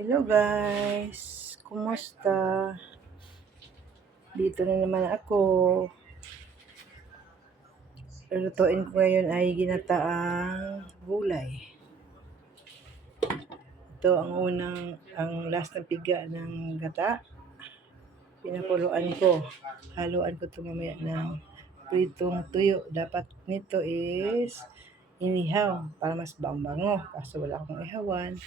Hello guys, kumusta? Dito na naman ako. Lulutuin ko ngayon ay ginataang gulay. Ito ang last na piga ng gata. Pinakuluan ko. Haluan ko ito mamaya ng pritong tuyo. Dapat nito is inihaw para mas bango. Kaso wala akong ihawan.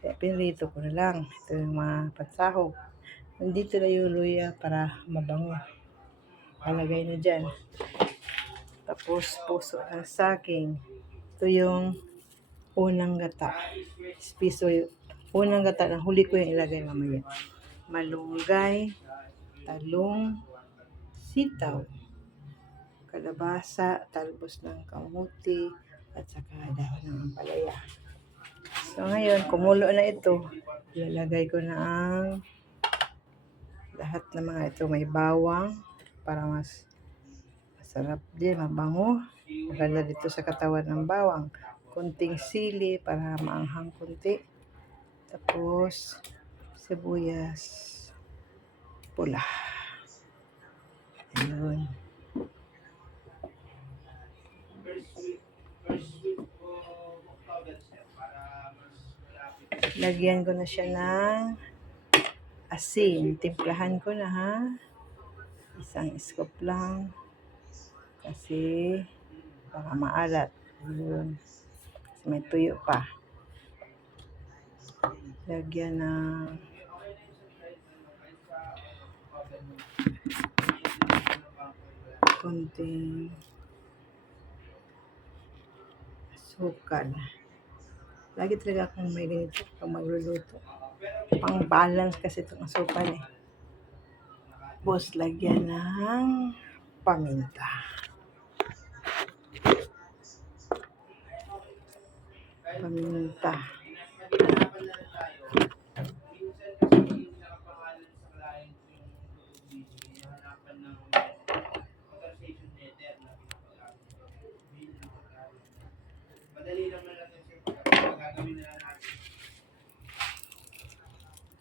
Kaya pinrito ko na lang. Ito yung mga pansahog. Nandito na yung luya para mabango. Halagay na dyan. Tapos puso ng saging. Ito yung unang gata. Piso yung unang gata na huli ko yung ilagay mamaya. Malunggay, talong, sitaw, kalabasa, talbos ng kamuti, at saka dahon ng ampalaya. So ngayon, kumulo na ito. Ilalagay ko na ang lahat ng mga ito. May bawang para mas masarap din, mabango. Maganda dito sa katawan ng bawang. Kunting sili para maanghang kunti. Tapos, sibuyas pula. Ayun. Lagyan ko na siya ng asin. Timplahan ko na ha. Isang scoop lang. Kasi baka maalat. Ayun. Kasi may tuyo pa. Lagyan ng konting asukal. Lagi talaga akong may ganito pag magluluto. Pang balance kasi itong asukal eh. Tapos lagyan ng paminta. Paminta.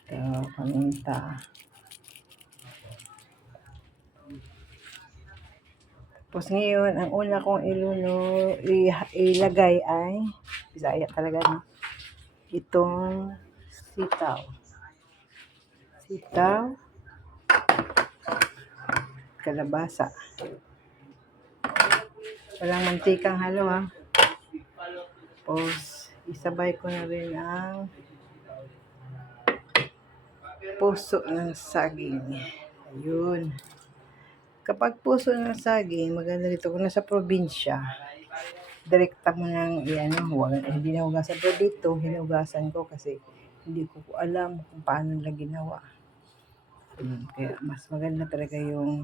Ito, paminta. Tapos ngayon, ang una kong ilagay ay, Bisaya talaga no? Itong sitaw. Sitaw, kalabasa. Walang mantikang halo ha. Tapos, isabay ko na rin ang puso ng saging. Ayun. Kapag puso ng saging, maganda dito. Kung nasa probinsya, direkta mo nang hindi na hugasan. Pero dito, hinugasan ko kasi hindi ko alam kung paano nila ginawa. Kaya mas maganda talaga yung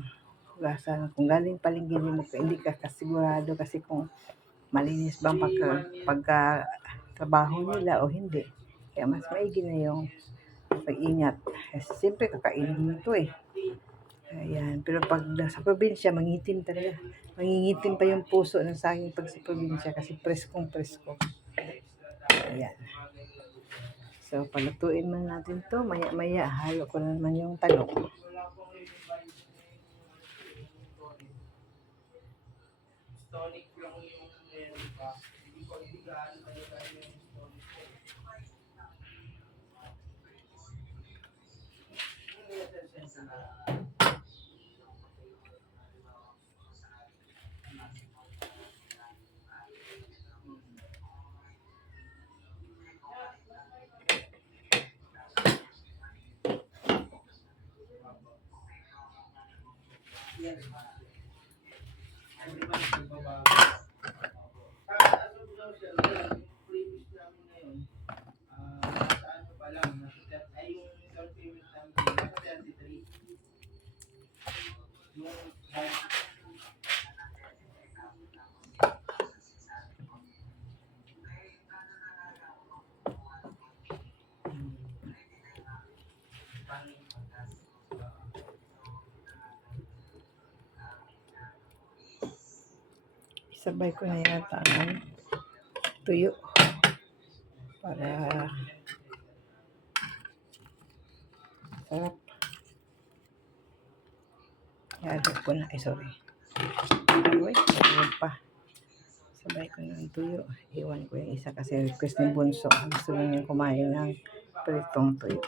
hugasan. Kung galing palengke mo, hindi ka kasigurado kasi kung malinis bang pagka trabaho nila o hindi. Kaya mas maigi na yung pag-ingat. Kasi siyempre kakainin mo ito eh. Ayan. Pero pag sa probinsya, mangitim talaga. Mangingitim pa yung puso ng saging pag sa probinsya kasi preskong-presko. Ayan. So, palutuin man natin to. Maya-maya, halo ko na naman yung talong. Sabay ko na yata ang tuyo para Sarap. Iadot ko na. Sorry. Uy, ayun pa. Sabay ko ng tuyo. Iwan ko yung isa kasi request ni Bunso. Gusto lang yung kumain ng pritong tuyo.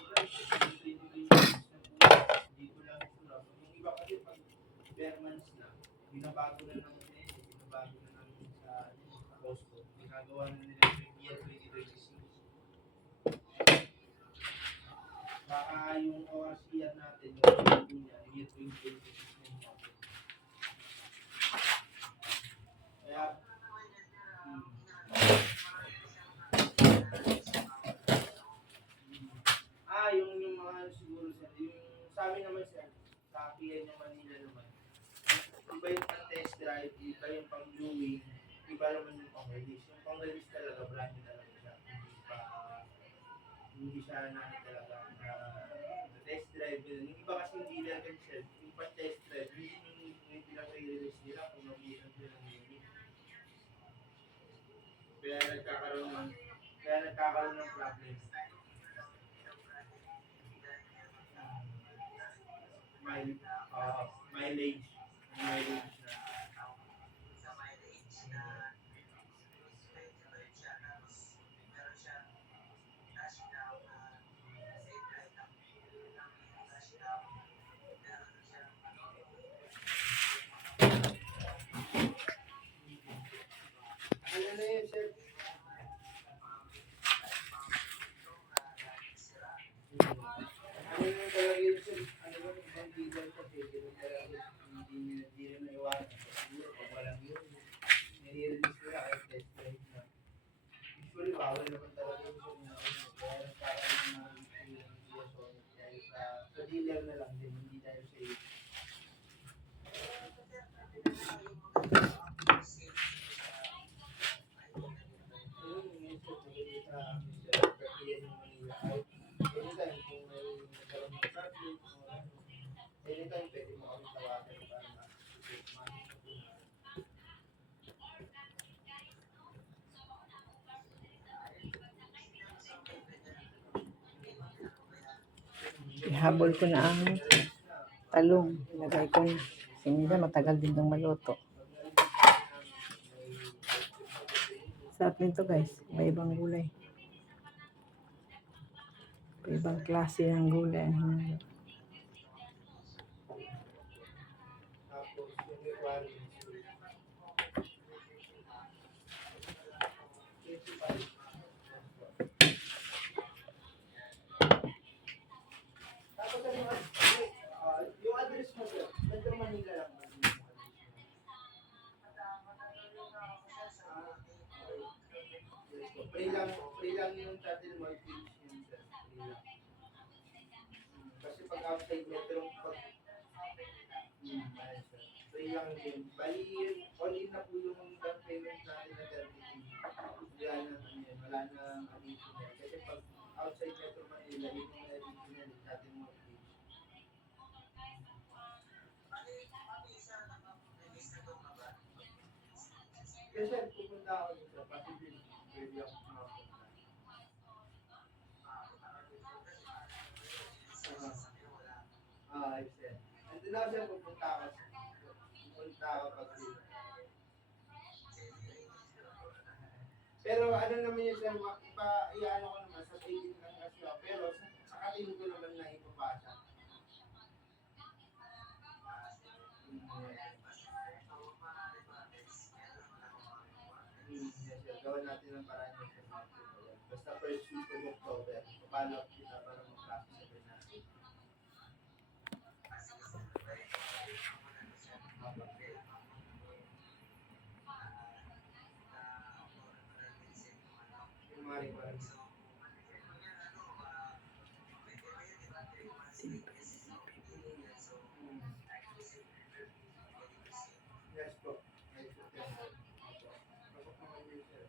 Baka yung ORCR natin, yung year 2026 natin. Kaya, yung mga siguro sir, yung sa amin naman sir, sa PN ng Manila naman, iba yung pang-test drive, iba yung pang-viewing, iba naman yung pang-release. Yung pang-release talaga, brand new talaga siya. Hindi siya namin talaga test drive yun. Yung iba kasi yung dealer kan sir, yung pang-test drive, yung pinaka-release nila kung nabusan sila ng unit. Kaya nagkakaroon ng problem. Mileage. Mileage na. Ano na yun, sir? Ano yung talaga yun, sir? Ano ba yung ibang dealer kasi, hindi na maiwanan. Kasi pag walang yun, nire-release nila kahit test drive na. Usually, bawal naman talaga yun, sir. Kaya nagkakaroon ng mga liaison dahil sa dealer na lang din, hindi dahil sa iyo. Anytime pwede mo kami tawagan para Ihabol ko na ang talong. Ilagay ko na. Kasi minsan matagal din itong maluto. Sarap nito guys. Iba-ibang gulay. Iba-ibang klase ng gulay. tapos yung requirements. Tapos ano yung address mo sir, Metro Manila lang ba? Free lang yung chattel mortgage yun sir. Free lang. Kasi pag outside metro, ayun, sir. Free lang din. Bali, all in na po yung down payment natin na 30. Wala na, wala na additional. Kasi pag outside Metro Manila, yun yung additional chattel mortgage. Kasi pupunta ako dun sa possibility, pwede ako pumapunta. Sir. Andun ako sir, pupunta ako. Pupunta ako pag pero ano naman yun sir, iano ko naman, sa trading lang kasi ako. Pero sa katin ko naman na ipapasa. Yes sir, gawin natin ang paraan yun sir. Basta first week of October, papalap kita para mag-process sa natin. Yung mga requirements. Yes po. Yes po. Pasok naman yun sir.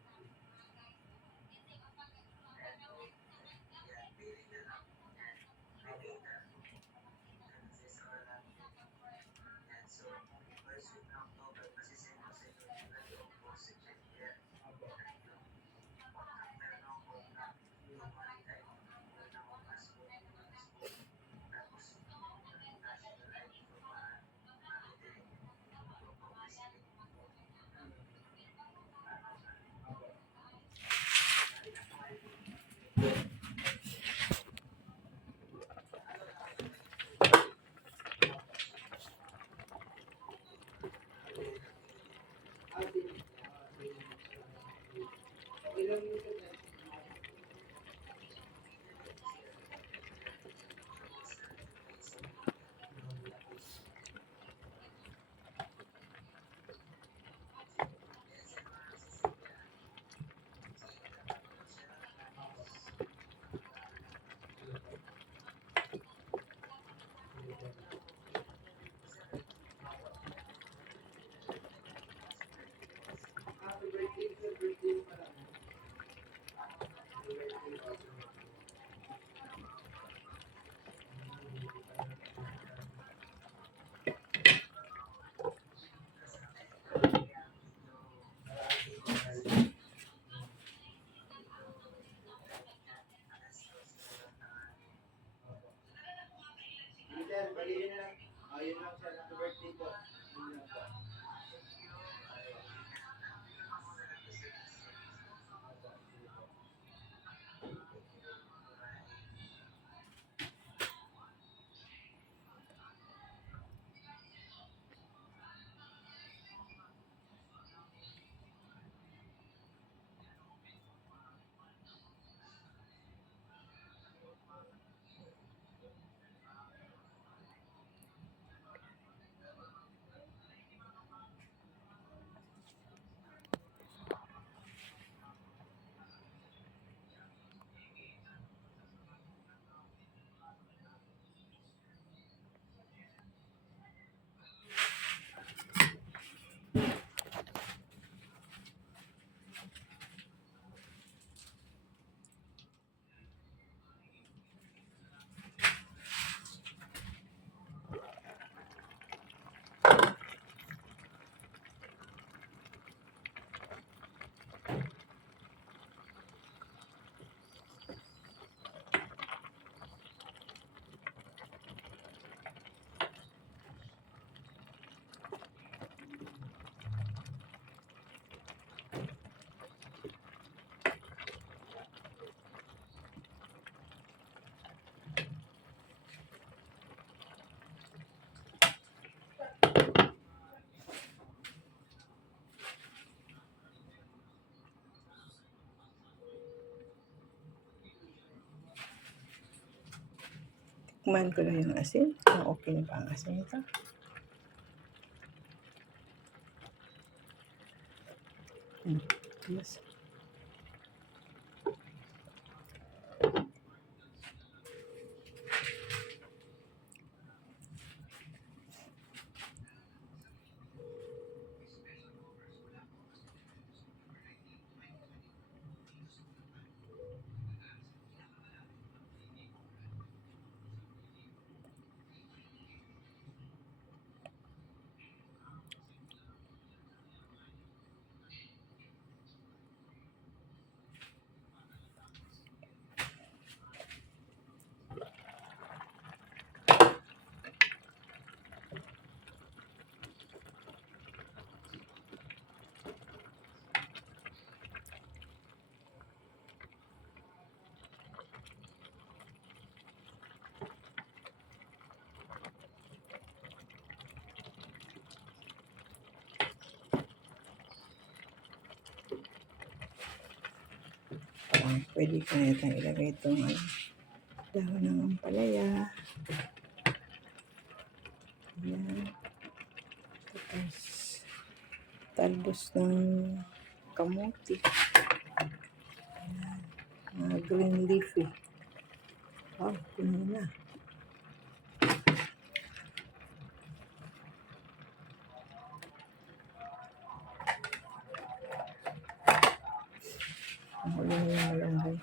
dito. Yun lang po. Opo, sige po. Tikman ko lang yung asin. Kung okay na ba ang asin ito? Yes. Pwede ko na itang ilagay itong dahon ng ampalaya. Ayan. Tapos, talbos ng kamuti. Ayan. Mga green leafy. Wow, puno na. Ang huli na yung malunggay.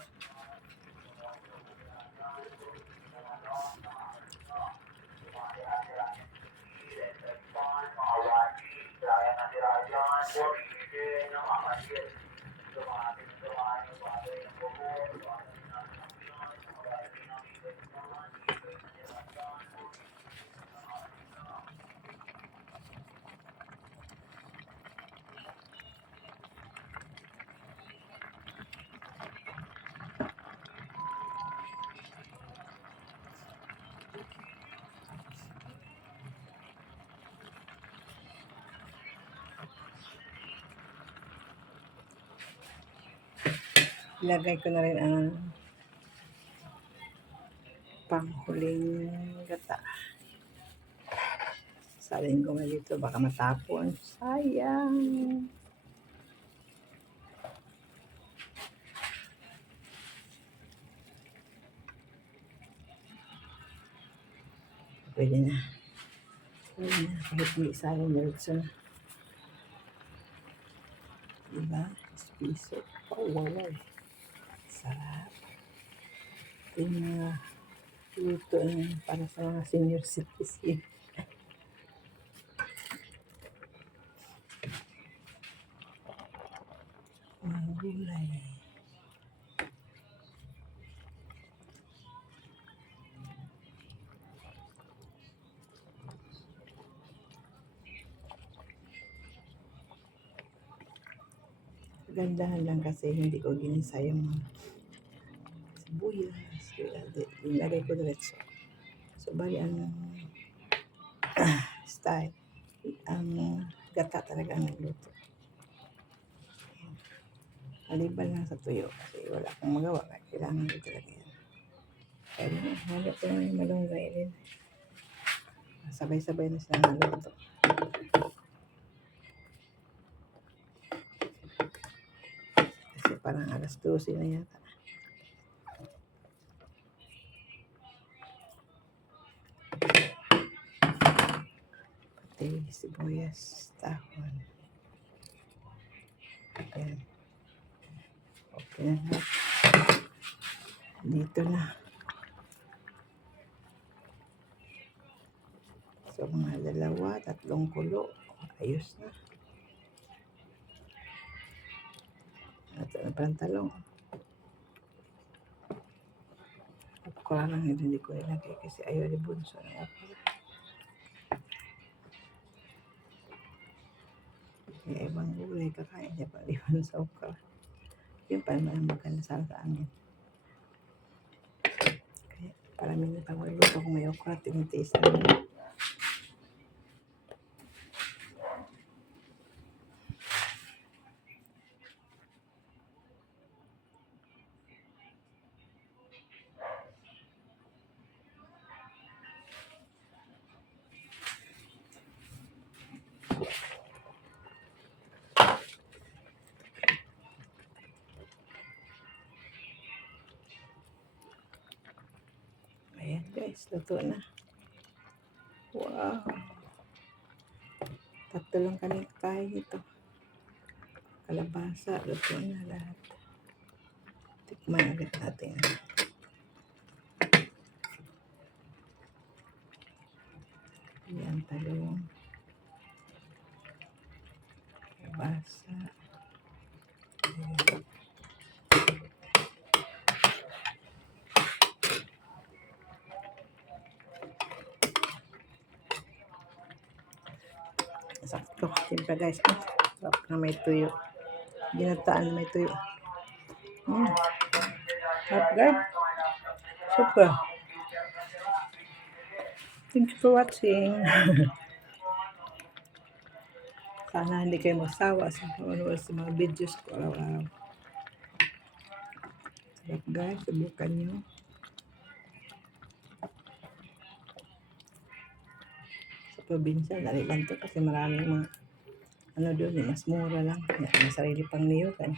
Ilagay ko na rin ang panghuling gata. Salin ko nga dito, baka matapon. Sayang. Pwede na. Pwede na. Kahit hindi sayang diretso na. Diba? Piso. Oh, wow. Sarap. Ito yung mga luto para sa mga senior citizen. Mga gulay. Gandahan lang kasi hindi ko ginisa yung mga sibuyas. Nilagay ko diretso. So, bali ang style, ang gata talaga ang nagluto. Maliban lang sa tuyo kasi wala akong magawa. Kailangan ko talaga yan. Kaya halo ko lang yung malunggay din. Sabay-sabay na sila naluto. Kasi parang alas 12 na yata. Pati sibuyas, tahon. Ayan. Okay na lahat. Dito na. So, mga 2, 3 kulo. Ayos na. At parang talong. Okra lang hindi ko ilagay kasi ayaw ni Bunso ng okra. May ibang gulay kakain niya pa liban sa okra. Yun pa naman ang maganda sa amin. Kaya parami na pag magluto kung may okra, tinitiis namin. Ayan guys, luto na. Wow! 3 lang kami kain ito. Kalabasa, luto na lahat. Tikman ulit natin. Ayan, talong. Kalabasa. Ayan. Sakto. Timpla guys. Sarap na may tuyo. Ginataan na may tuyo. Sarap guys. Super. Thank you for watching. Sana hindi kayo magsawa sa panonood sa mga videos ko araw-araw. Sarap guys. Subukan nyo. Sa probinsya, dali lang to kasi maraming mga ano doon, mas mura lang. May sarili pang niyugan.